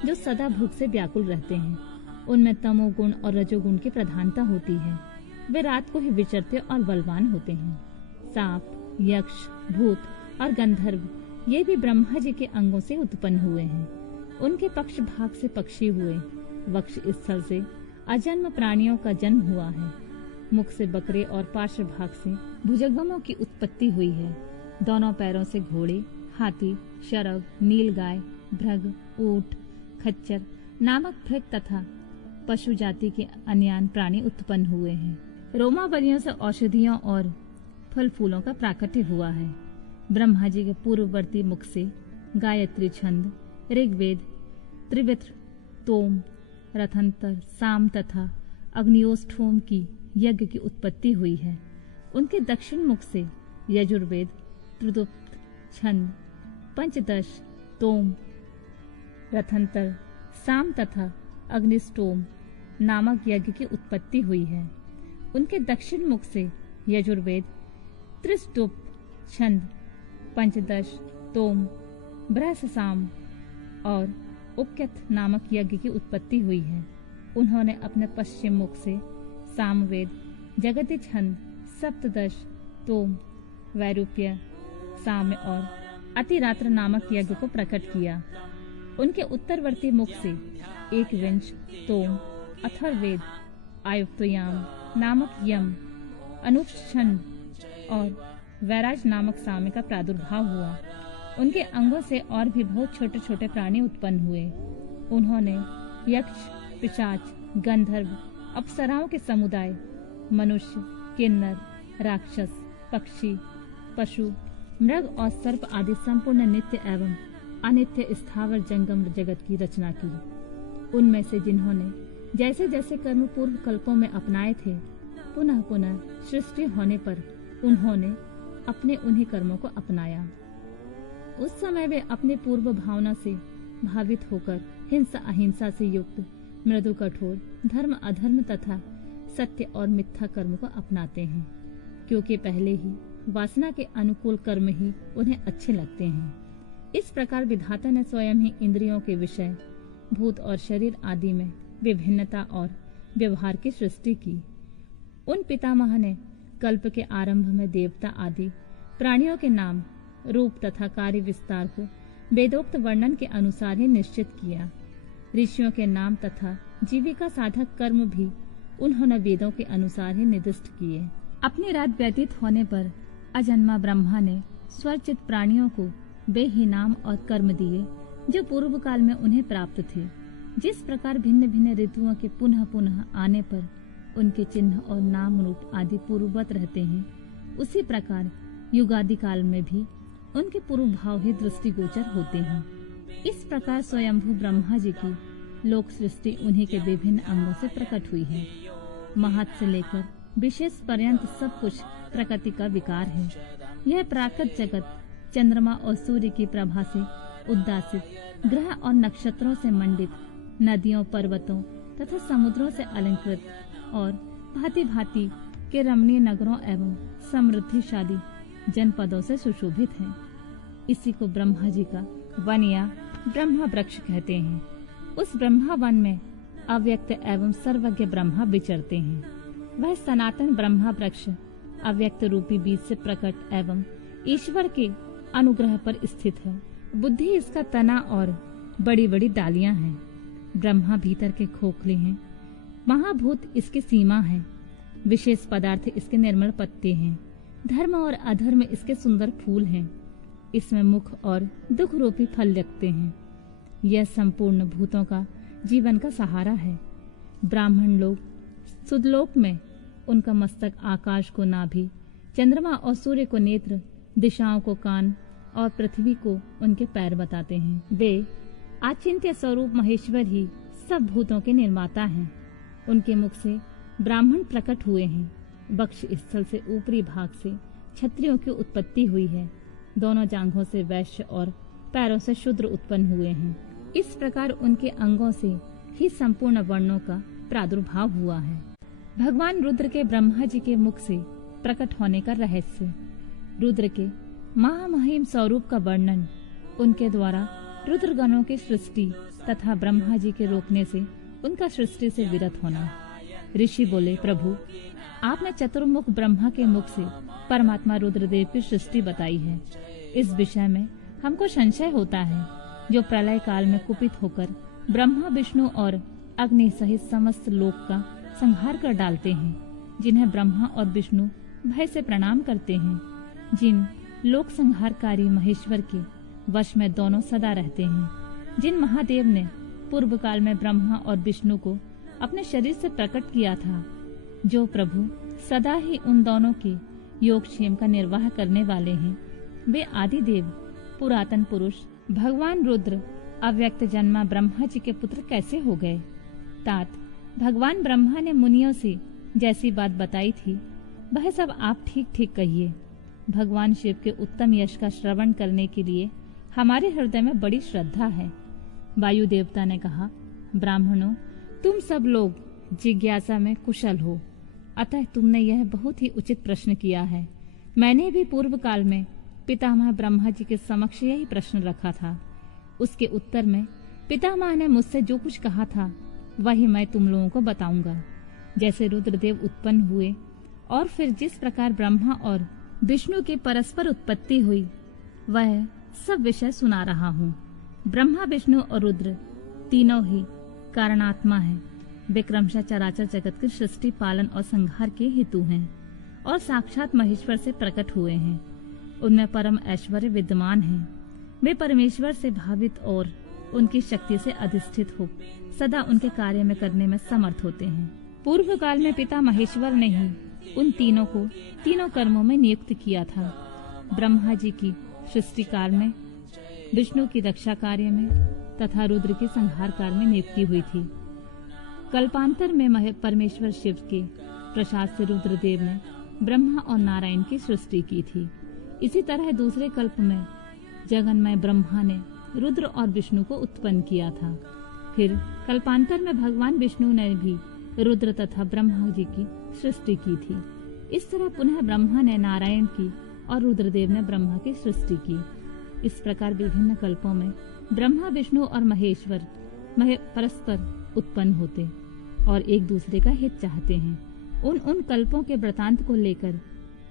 जो सदा भूख से व्याकुल रहते हैं। उनमें तमोगुण और रजोगुण की प्रधानता होती है। वे रात को ही विचरते और बलवान होते हैं। सांप, यक्ष, भूत और गंधर्व ये भी ब्रह्मा जी के अंगों से उत्पन्न हुए हैं। उनके पक्ष भाग से पक्षी हुए। वक्ष स्थल से अजन्म प्राणियों का जन्म हुआ है। मुख से बकरे और पार्श्व भाग से भुजंगमों की उत्पत्ति हुई है। दोनों पैरों से घोड़े, हाथी, शरभ, नीलगाय, भृग, ऊंट, खच्चर नामक भृग तथा पशु जाति के अन्यान प्राणी उत्पन्न हुए हैं। रोमावलियों से औषधियों और फल फूलों का प्राकट्य हुआ है। ब्रह्मा जी के पूर्ववर्ती मुख से गायत्री छंद, ऋग्वेद, त्रिवित्र, तोम, रथंतर, साम तथा अग्नियोष्ठोम की यज्ञ की उत्पत्ति हुई है। उनके दक्षिण मुख से यजुर्वेद, त्रिदुप्त, छंद, पंचदश, तोम, रथंतर, साम तथा अग्निष्टोम नामक यज्ञ की उत्पत्ति हुई है। उनके दक्षिण मुख से यजुर्वेद, त्रिस्तुप, छंद, पंचदश, तोम, बृहस्साम और उक्यत नामक यज्ञ की उत्पत्ति हुई है। उन्होंने अपने पश्चिम मुख से सामवेद, जगति छंद, सप्तदश, तोम, वैरूप्य, साम्य और अतिरात्र नामक यज्ञ को प्रकट किया। उनके उत्तरवर्ती मुख से एक विंश, तोम, अथर्ववेद, आयुक्तयाम नामक यम, अनुष्छंद और वैराज नामक साम्य का प्रादुर्भाव हुआ। उनके अंगों से और भी बहुत छोटे छोटे प्राणी उत्पन्न हुए। उन्होंने यक्ष, पिशाच, गंधर्व, अप्सराओं के समुदाय, मनुष्य, किन्नर, राक्षस, पक्षी, पशु, मृग और सर्प आदि संपूर्ण नित्य एवं अनित्य स्थावर जंगम जगत की रचना की। उनमें से जिन्होंने जैसे जैसे कर्म पूर्व कल्पों में अपनाए थे, पुनः पुनः सृष्टि होने पर उन्होंने अपने उन्हीं कर्मों को अपनाया। उस समय वे अपने पूर्व भावना से भावित होकर हिंसा अहिंसा से युक्त मृदु कठोर, धर्म अधर्म तथा सत्य और मिथ्या कर्म को अपनाते हैं, क्योंकि पहले ही वासना के अनुकूल कर्म ही उन्हें अच्छे लगते हैं। इस प्रकार विधाता ने स्वयं ही इंद्रियों के विषय, भूत और शरीर आदि में विभिन्नता और व्यवहार की सृष्टि की। उन पितामह ने कल्प के आरंभ में देवता आदि प्राणियों के नाम, रूप तथा कार्य विस्तार को वेदोक्त वर्णन के अनुसार ही निश्चित किया। ऋषियों के नाम तथा जीविका साधक कर्म भी उन्होंने वेदों के अनुसार ही निर्दिष्ट किए। अपनी रात व्यतीत होने पर अजन्मा ब्रह्मा ने स्वरचित प्राणियों को वे ही नाम और कर्म दिए जो पूर्व काल में उन्हें प्राप्त थे। जिस प्रकार भिन्न भिन्न ऋतुओं के पुनः पुनः आने पर उनके चिन्ह और नाम रूप आदि पूर्ववत रहते हैं, उसी प्रकार युगादि काल में भी उनके पूर्व भाव ही दृष्टिगोचर होते हैं। इस प्रकार स्वयंभू ब्रह्मा जी की लोक सृष्टि उन्हीं के विभिन्न अंगों से प्रकट हुई है। महत से लेकर विशेष पर्यंत सब कुछ प्रकृति का विकार है। यह प्राकृत जगत चंद्रमा और सूर्य की प्रभा से उद्दासित, ग्रह और नक्षत्रों से मंडित, नदियों, पर्वतों तथा समुद्रों से अलंकृत और भांति भांति के रमणीय नगरों एवं समृद्धिशाली जनपदों से सुशोभित है। इसी को ब्रह्मा जी का वन या ब्रह्मा वृक्ष कहते हैं। उस ब्रह्मा वन में अव्यक्त एवं सर्वज्ञ ब्रह्मा विचरते हैं। वह सनातन ब्रह्मा वृक्ष अव्यक्त रूपी बीज से प्रकट एवं ईश्वर के अनुग्रह पर स्थित है। बुद्धि इसका तना और बड़ी बड़ी डालियां हैं। ब्रह्मा भीतर के खोखले हैं। महाभूत इसकी सीमा है। विशेष पदार्थ इसके निर्मल पत्ते हैं। धर्म और अधर्म इसके सुंदर फूल हैं। इसमें मुख और दुख रूपी फल लगते हैं। यह संपूर्ण भूतों का जीवन का सहारा है। ब्राह्मण लोग सुदलोक में उनका मस्तक, आकाश को नाभि, चंद्रमा और सूर्य को नेत्र, दिशाओं को कान और पृथ्वी को उनके पैर बताते हैं। वे आचिंत्य स्वरूप महेश्वर ही सब भूतों के निर्माता हैं। उनके मुख से ब्राह्मण प्रकट हुए हैं। वक्ष स्थल से ऊपरी भाग से क्षत्रियों की उत्पत्ति हुई है। दोनों जांघों से वैश्य और पैरों से शूद्र उत्पन्न हुए हैं। इस प्रकार उनके अंगों से ही संपूर्ण वर्णों का प्रादुर्भाव हुआ है। भगवान रुद्र के ब्रह्मा जी के मुख से प्रकट होने का रहस्य। रुद्र के महामहिम स्वरूप का वर्णन, उनके द्वारा रुद्रगणों की सृष्टि तथा ब्रह्मा जी के रोकने से उनका सृष्टि से विरत होना। ऋषि बोले, प्रभु, आपने चतुर्मुख ब्रह्मा के मुख से परमात्मा रुद्रदेव की सृष्टि बताई है। इस विषय में हमको संशय होता है। जो प्रलय काल में कुपित होकर ब्रह्मा, विष्णु और अग्नि सहित समस्त लोक का संहार कर डालते हैं, जिन्हें ब्रह्मा और विष्णु भय से प्रणाम करते हैं, जिन लोक संहारकारी महेश्वर के वश में दोनों सदा रहते हैं, जिन महादेव ने पूर्व काल में ब्रह्मा और विष्णु को अपने शरीर से प्रकट किया था, जो प्रभु सदा ही उन दोनों के योगक्षेम का निर्वाह करने वाले हैं, वे आदि देव पुरातन पुरुष भगवान रुद्र अव्यक्त जन्मा ब्रह्मा जी के पुत्र कैसे हो गए? तात, भगवान ब्रह्मा ने मुनियों से जैसी बात बताई थी वह सब आप ठीक ठीक कहिए। भगवान शिव के उत्तम यश का श्रवण करने के लिए हमारे हृदय में बड़ी श्रद्धा है। वायु देवता ने कहा, ब्राह्मणों, तुम सब लोग जिज्ञासा में कुशल हो, अतः तुमने यह बहुत ही उचित प्रश्न किया है। मैंने भी पूर्व काल में पितामह ब्रह्मा जी के समक्ष यही प्रश्न रखा था। उसके उत्तर में पितामह ने मुझसे जो कुछ कहा था वही मैं तुम लोगों को बताऊंगा। जैसे रुद्रदेव उत्पन्न हुए और फिर जिस प्रकार ब्रह्मा और विष्णु की परस्पर उत्पत्ति हुई वह सब विषय सुना रहा हूँ। ब्रह्मा, विष्णु और रुद्र तीनों ही कारणात्मा हैं। वे क्रमशः चराचर जगत की सृष्टि, पालन और संहार के हेतु हैं और साक्षात महेश्वर से प्रकट हुए हैं। उनमें परम ऐश्वर्य विद्यमान है। वे परमेश्वर से भावित और उनकी शक्ति से अधिष्ठित हो सदा उनके कार्य में करने में समर्थ होते हैं। पूर्व काल में पिता महेश्वर ने ही उन तीनों को तीनों कर्मों में नियुक्त किया था। ब्रह्मा जी की सृष्टि काल में, विष्णु की रक्षा कार्य में तथा रुद्र की संहार कार्य में नियुक्ति हुई थी। कल्पांतर में परमेश्वर शिव के प्रसाद से रुद्रदेव ने ब्रह्मा और नारायण की सृष्टि की थी। इसी तरह दूसरे कल्प में जगन्मय ब्रह्मा ने रुद्र और विष्णु को उत्पन्न किया था। फिर कल्पांतर में भगवान विष्णु ने भी रुद्र तथा ब्रह्मा जी की सृष्टि की थी। इस तरह पुनः ब्रह्मा ने नारायण की और रुद्रदेव ने ब्रह्मा की सृष्टि की। इस प्रकार विभिन्न कल्पों में ब्रह्मा, विष्णु और महेश्वर परस्पर उत्पन्न होते और एक दूसरे का हित चाहते हैं। उन कल्पों के वृतांत को लेकर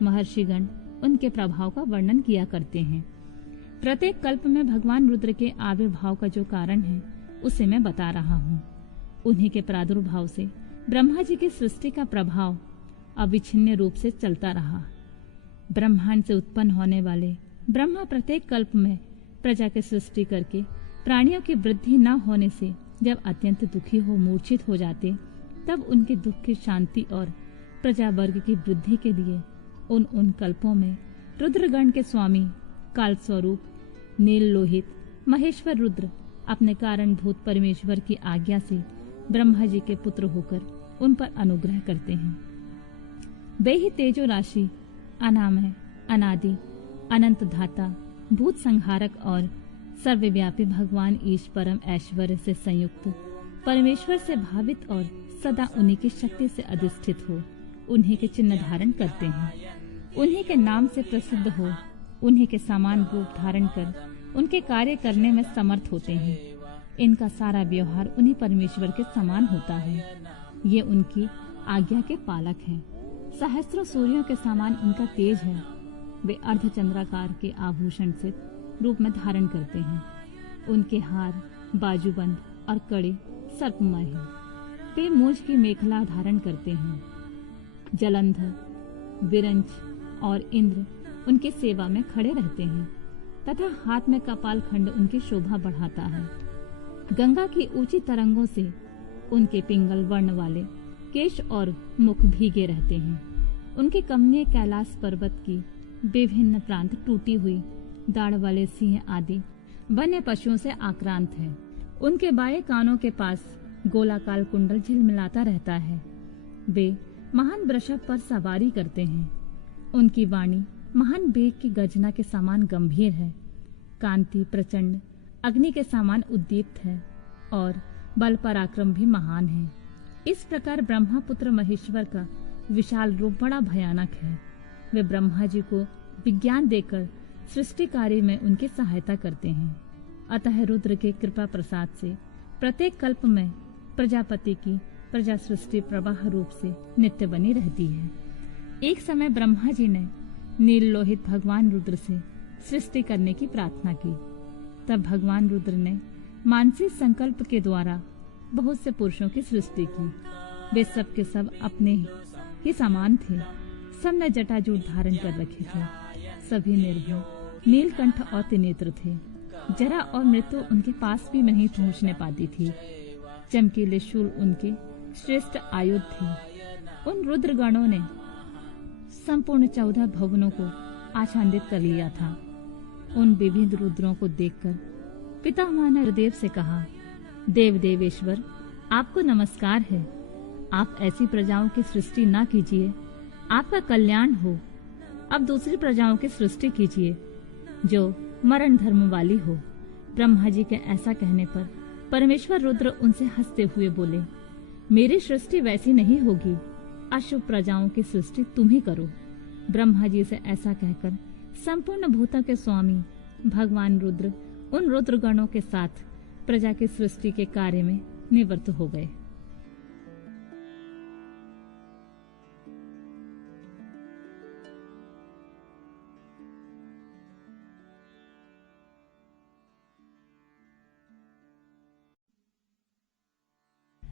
महर्षिगण उनके प्रभाव का वर्णन किया करते हैं। प्रत्येक कल्प में भगवान रुद्र के आविर्भाव का जो कारण है उसे मैं बता रहा हूँ। उन्हीं के प्रादुर्भाव से ब्रह्मा जी की सृष्टि का प्रभाव अविच्छिन्न रूप से चलता रहा। ब्रह्मांड से उत्पन्न होने वाले ब्रह्मा प्रत्येक कल्प में प्रजा की सृष्टि करके प्राणियों की वृद्धि न होने से जब अत्यंत दुखी हो मूर्छित हो जाते, तब उनके दुख की शांति और प्रजा वर्ग की वृद्धि के लिए उन कल्पों में रुद्रगण के स्वामी काल स्वरूप नील लोहित महेश्वर रुद्र अपने कारणभूत परमेश्वर की आज्ञा से ब्रह्मा जी के पुत्र होकर उन पर अनुग्रह करते हैं। वे ही तेजो राशि, अनामय, अनादि, अनंत धाता, भूत संहारक और सर्वव्यापी भगवान ईश परम ऐश्वर्य से संयुक्त परमेश्वर से भावित और सदा उन्हीं की शक्ति से अधिष्ठित हो उन्हीं के चिन्ह धारण करते हैं। उन्हीं के नाम से प्रसिद्ध हो उन्हीं के समान रूप धारण कर उनके कार्य करने में समर्थ होते हैं। इनका सारा व्यवहार उन्हीं परमेश्वर के समान होता है। ये उनकी आज्ञा के पालक हैं। सहस्रों सूर्यों के समान उनका तेज है। वे अर्धचंद्राकार के आभूषण से रूप में धारण करते हैं। उनके हार, बाजूबंद और कड़े सर्पमय हैं। वे मूंछ की मेखला धारण करते हैं। जलंधर, विरंच और इंद्र उनके सेवा में खड़े रहते हैं तथा हाथ में कपाल खंड उनकी शोभा बढ़ाता है। गंगा की ऊंची तरंगों से उनके पिंगल वर्ण वाले केश और मुख भीगे रहते हैं। उनके कमनीय कैलाश पर्वत की विभिन्न प्रांत टूटी हुई दाढ़ वाले सिंह आदि वन्य पशुओं से आक्रांत है। उनके बाएं कानों के पास गोलाकार कुंडल झिलमिलाता रहता है। वे महान वृषभ पर सवारी करते हैं। उनकी वाणी महान बेग की गर्जना के समान गंभीर है। कांति प्रचंड अग्नि के समान उद्दीप्त है और बल पराक्रम भी महान है। इस प्रकार ब्रह्मा पुत्र महेश्वर का विशाल रूप बड़ा भयानक है। वे ब्रह्मा जी को विज्ञान देकर सृष्टि कार्य में उनकी सहायता करते हैं। अतः रुद्र के कृपा प्रसाद से प्रत्येक कल्प में प्रजापति की प्रजा सृष्टि प्रवाह रूप से नित्य बनी रहती है। एक समय ब्रह्मा जी ने नील लोहित भगवान रुद्र से सृष्टि करने की प्रार्थना की। तब भगवान रुद्र ने मानसिक संकल्प के द्वारा बहुत से पुरुषों की सृष्टि की। वे सब के सब अपने ही समान थे। सब ने जटाजूट धारण कर रखे थे। सभी निर्भय, नीलकंठ और त्रिनेत्र थे। जरा और मृत्यु उनके पास भी नहीं पहुंचने पाती थी। चमकीले शूल उनके श्रेष्ठ आयुध थे। उन रुद्रगणों ने संपूर्ण 14 भवनों को आच्छादित कर लिया था। उन विविध रुद्रों को देखकर पितामह ने रुद्रदेव से कहा, देव देवेश्वर, आपको नमस्कार है। आप ऐसी प्रजाओं की सृष्टि ना कीजिए, आपका कल्याण हो। अब दूसरी प्रजाओं की सृष्टि कीजिए जो मरण धर्म वाली हो। ब्रह्मा जी के ऐसा कहने पर परमेश्वर रुद्र उनसे हंसते हुए बोले, मेरी सृष्टि वैसी नहीं होगी। अशुभ प्रजाओं की सृष्टि तुम ही करो। ब्रह्मा जी से ऐसा कहकर संपूर्ण भूतों के स्वामी भगवान रुद्र उन रुद्रगणों के साथ प्रजा की सृष्टि के कार्य में निवृत्त हो गए।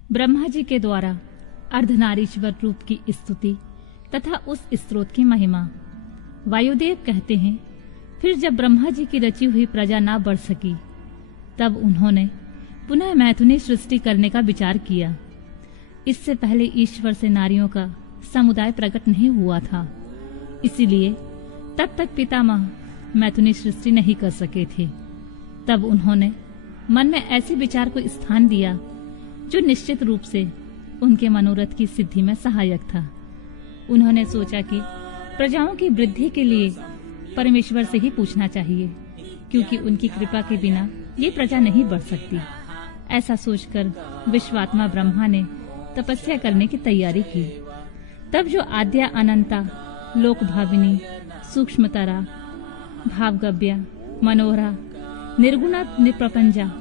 ब्रह्मा जी के द्वारा अर्धनारीश्वर रूप की स्तुति तथा उस स्रोत की महिमा। वायुदेव कहते हैं, फिर जब ब्रह्मा जी की रची हुई प्रजा ना बढ़ सकी, तब उन्होंने पुनः मैथुनी सृष्टि करने का विचार किया। इससे पहले ईश्वर से नारियों का समुदाय प्रकट नहीं हुआ था, इसीलिए तब तक पितामह मैथुनी सृष्टि नहीं कर सके थे। तब उन्होंने मन में ऐसे विचार को स्थान दिया जो निश्चित रूप से उनके मनोरथ की सिद्धि में सहायक था। उन्होंने सोचा कि प्रजाओं की वृद्धि के लिए परमेश्वर से ही पूछना चाहिए, क्योंकि उनकी कृपा के बिना ये प्रजा नहीं बढ़ सकती। ऐसा सोचकर विश्वात्मा ब्रह्मा ने तपस्या करने की तैयारी की। तब जो आद्या अनंता, लोक भाविनी, सूक्ष्मतरा, भावगव्या, मनोहरा, निर्गुणा, निप्रपंजा,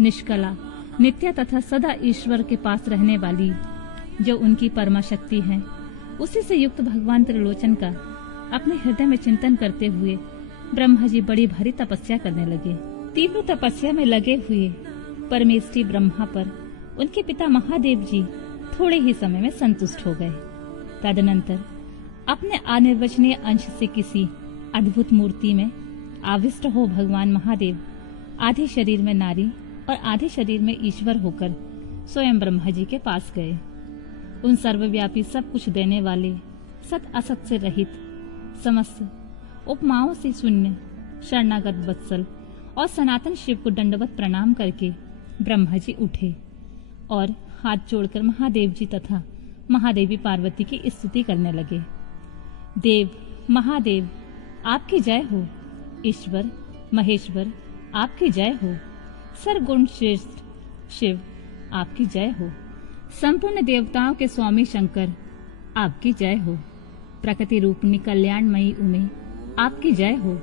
निष्कला, नित्य तथा सदा ईश्वर के पास रहने वाली जो उनकी परमा शक्ति है, उसी से युक्त भगवान त्रिलोचन का अपने हृदय में चिंतन करते हुए ब्रह्मा जी बड़ी भारी तपस्या करने लगे। तीव्र तपस्या में लगे हुए परमेष्ठी ब्रह्मा पर उनके पिता महादेव जी थोड़े ही समय में संतुष्ट हो गए। तदनंतर अपने अनिर्वचनीय अंश से किसी अद्भुत मूर्ति में आविष्ट हो भगवान महादेव आधे शरीर में नारी और आधे शरीर में ईश्वर होकर स्वयं ब्रह्मा जी के पास गए। उन सर्वव्यापी सब कुछ देने वाले, सत असत से रहित, समस्त उपमाओं से शून्य, शरणागत वत्सल और सनातन शिव को दंडवत प्रणाम करके ब्रह्मा जी उठे और हाथ जोड़कर महादेव जी तथा महादेवी पार्वती की स्तुति करने लगे। देव, महादेव, आपकी जय हो। ईश्वर, महेश्वर, आपकी जय हो। सर्वगुण श्रेष्ठ शिव, आपकी जय हो। संपूर्ण देवताओं के स्वामी शंकर, आपकी जय हो। प्रकृति रूपनी कल्याणमयी उमे, आपकी जय हो।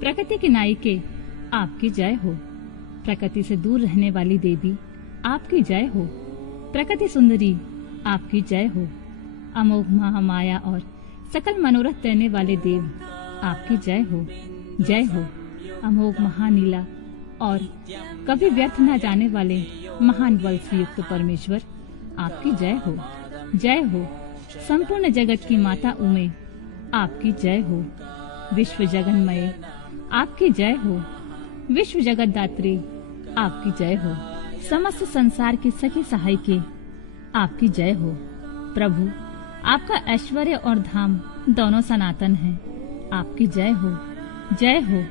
प्रकृति की नायिके, आपकी जय हो। प्रकृति से दूर रहने वाली देवी, आपकी जय हो। प्रकृति सुंदरी, आपकी जय हो। अमोघ महामाया और सकल मनोरथ देने वाले देव, आपकी जय हो। जय हो। अमोघ महानीला और कभी व्यर्थ न जाने वाले महान बल से युक्त परमेश्वर, आपकी जय हो। जय हो। संपूर्ण जगत की माता उमे, आपकी जय हो। विश्व जगन्मय, आपकी जय हो। विश्व जगत दात्री, आपकी जय हो। समस्त संसार की सखी सहायके, आपकी जय हो। प्रभु, आपका ऐश्वर्य और धाम दोनों सनातन हैं, आपकी जय हो। जय हो।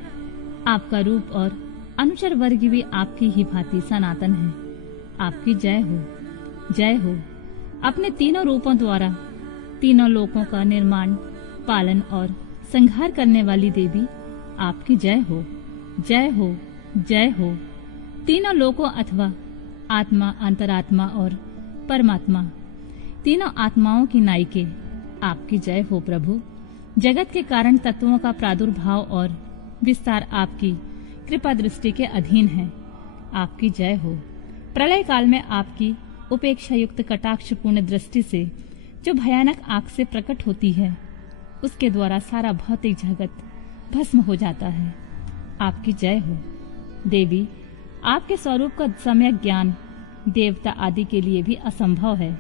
आपका रूप और अनुचर वर्ग भी आपकी ही भांति सनातन है, आपकी जय हो। जय हो। अपने तीनों रूपों द्वारा तीनों लोकों का निर्माण, पालन और संहार करने वाली देवी, आपकी जय हो। जय हो। जय हो। तीनों लोकों अथवा आत्मा, अंतरात्मा और परमात्मा, तीनों आत्माओं की नायिके, आपकी जय हो। प्रभु, जगत के कारण तत्वों का प्रादुर्भाव और विस्तार आपकी कृपा दृष्टि के अधीन है, आपकी जय हो। प्रलय काल में आपकी उपेक्षा युक्त कटाक्षपूर्ण दृष्टि से जो भयानक आंख से प्रकट होती है, उसके द्वारा सारा भौतिक जगत भस्म हो जाता है, आपकी जय हो। देवी, आपके स्वरूप का सम्यक ज्ञान देवता आदि के लिए भी असंभव है,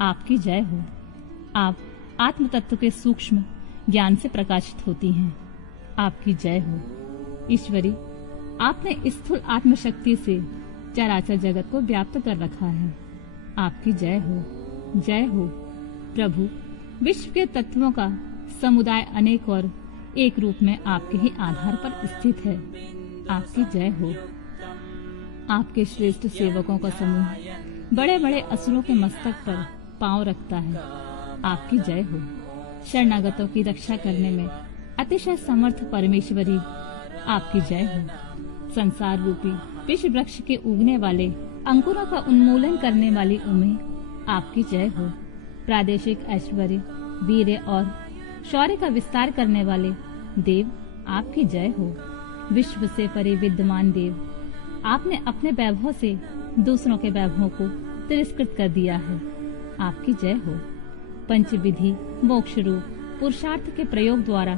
आपकी जय हो। आप आत्म तत्व के सूक्ष्म ज्ञान से प्रकाशित होती हैं, आपकी जय हो। ईश्वरी, आपने स्थूल आत्मशक्ति से चराचर जगत को व्याप्त कर रखा है, आपकी जय हो। जय हो। प्रभु, विश्व के तत्वों का समुदाय अनेक और एक रूप में आपके ही आधार पर स्थित है, आपकी जय हो। आपके श्रेष्ठ सेवकों का समूह बड़े बड़े असुरों के मस्तक पर पांव रखता है, आपकी जय हो। शरणागतों की रक्षा करने में अतिशय समर्थ परमेश्वरी, आपकी जय हो। संसार रूपी विश्व वृक्ष के उगने वाले अंकुरों का उन्मूलन करने वाली उमे, आपकी जय हो। प्रादेशिक ऐश्वर्य, वीर्य और शौर्य का विस्तार करने वाले देव, आपकी जय हो। विश्व से परे विद्यमान देव, आपने अपने वैभव से दूसरों के वैभवों को तिरस्कृत कर दिया है, आपकी जय हो। पंचविधि मोक्ष रूप पुरुषार्थ के प्रयोग द्वारा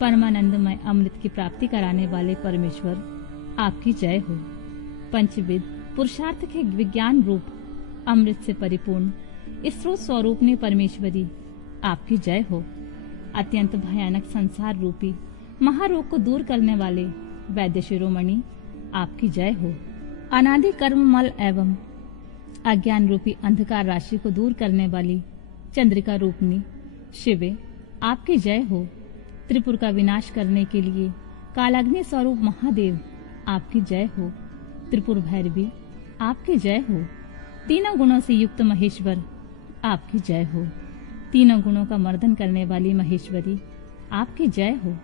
परमानंदमय अमृत की प्राप्ति कराने वाले परमेश्वर, आपकी जय हो। पंचविध पुरुषार्थ के विज्ञान रूप अमृत से परिपूर्ण स्रोत स्वरूपनी परमेश्वरी, आपकी जय हो। अत्यंत भयानक संसार रूपी महारोग को दूर करने वाले वैद्य शिरोमणि, आपकी जय हो। अनादि कर्ममल एवं अज्ञान रूपी अंधकार राशि को दूर करने वाली चंद्रिका रूपनी शिवे, आपकी जय हो। त्रिपुर का विनाश करने के लिए कालाग्नि स्वरूप महादेव, आपकी जय हो। त्रिपुर भैरवी, आपकी जय हो। तीनों गुणों से युक्त महेश्वर, आपकी जय हो। तीनों गुणों का मर्दन करने वाली महेश्वरी, आपकी जय हो।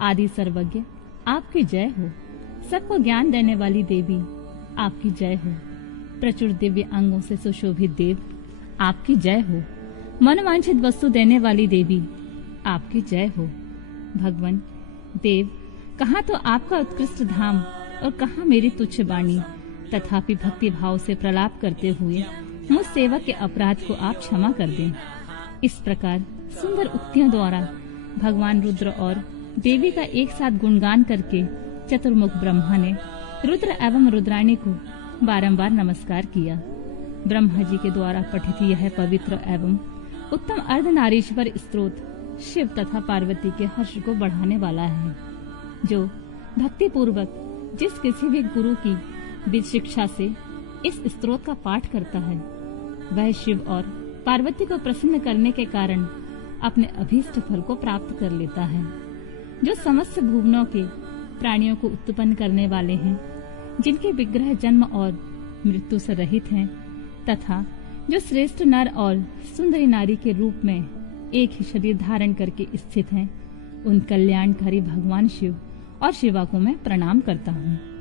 आदि सर्वज्ञ, आपकी जय हो। सबको ज्ञान देने वाली देवी, आपकी जय हो। प्रचुर दिव्य अंगों से सुशोभित देव, आपकी जय हो। मनवांछित वस्तु देने वाली देवी, आपकी जय हो। भगवान देव, कहाँ तो आपका उत्कृष्ट धाम और कहाँ मेरी तुच्छ वाणी, तथापि भक्ति भाव से प्रलाप करते हुए मुझ सेवक के अपराध को आप क्षमा कर दें। इस प्रकार सुंदर उक्तियों द्वारा भगवान रुद्र और देवी का एक साथ गुणगान करके चतुर्मुख ब्रह्मा ने रुद्र एवं रुद्राणी को बारंबार नमस्कार किया। ब्रह्मा जी के द्वारा पठित यह पवित्र एवं उत्तम अर्धनारीश्वर स्तोत्र शिव तथा पार्वती के हर्ष को बढ़ाने वाला है। जो भक्ति पूर्वक जिस किसी भी गुरु की विद शिक्षा से इस स्तोत्र का पाठ करता है, वह शिव और पार्वती को प्रसन्न करने के कारण अपने अभीष्ट फल को प्राप्त कर लेता है। जो समस्त भुवनों के प्राणियों को उत्पन्न करने वाले हैं, जिनके विग्रह जन्म और मृत्यु से रहित हैं, तथा जो श्रेष्ठ नर और सुंदरी नारी के रूप में एक ही शरीर धारण करके स्थित हैं, उन कल्याणकारी भगवान शिव और शिवा को मैं प्रणाम करता हूँ।